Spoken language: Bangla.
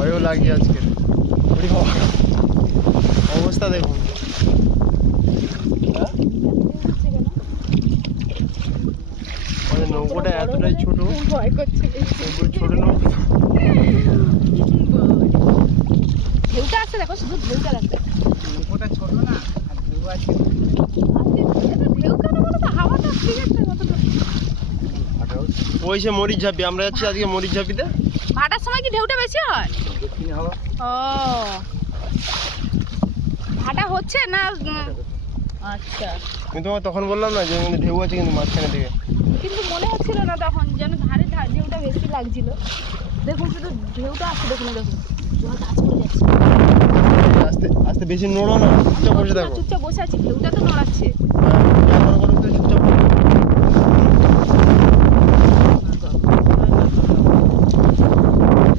ভয়ও লাগছে আজকে। অবস্থা দেখুন। মানে নৌকোটা এতটাই ছোট, ভয় করছে। ছোট নৌকো। ঢেউটা আসছে দেখো, শুধু ঢেউটা লাগছে। নৌকোটা ছোট না, আর ঢেউ আছে। ঢেউ কেন বলো তো, হাওয়াটা ঠিক আছে কতটা। ওই সে মরিচ ঝাপি, আমরা যাচ্ছি আজকে মরিচ ঝাপিতে। ভাটার সময় কি ঢেউটা বেশি হয়? দক্ষিণে হাওয়া। ও ভাটা হচ্ছে না? আচ্ছা, কিন্তু তোমাকে তখন বললাম না যে ওখানে ঢেউ আছে কিন্তু মাঝখানে দিকে। কিন্তু মনে হচ্ছিল না তখন, যেন ধারে ঢেউটা বেশি লাগছিল। দেখুন শুধু ঢেউটা আসছে, দেখুন দেখুন জল কাজ করে যাচ্ছে। আস্তে আস্তে বেশি নোড়ো না, চুপচাপ বসে থাকো। চুপচাপ বসে আছি, ঢেউটা তো নড়াচ্ছে। হ্যাঁ,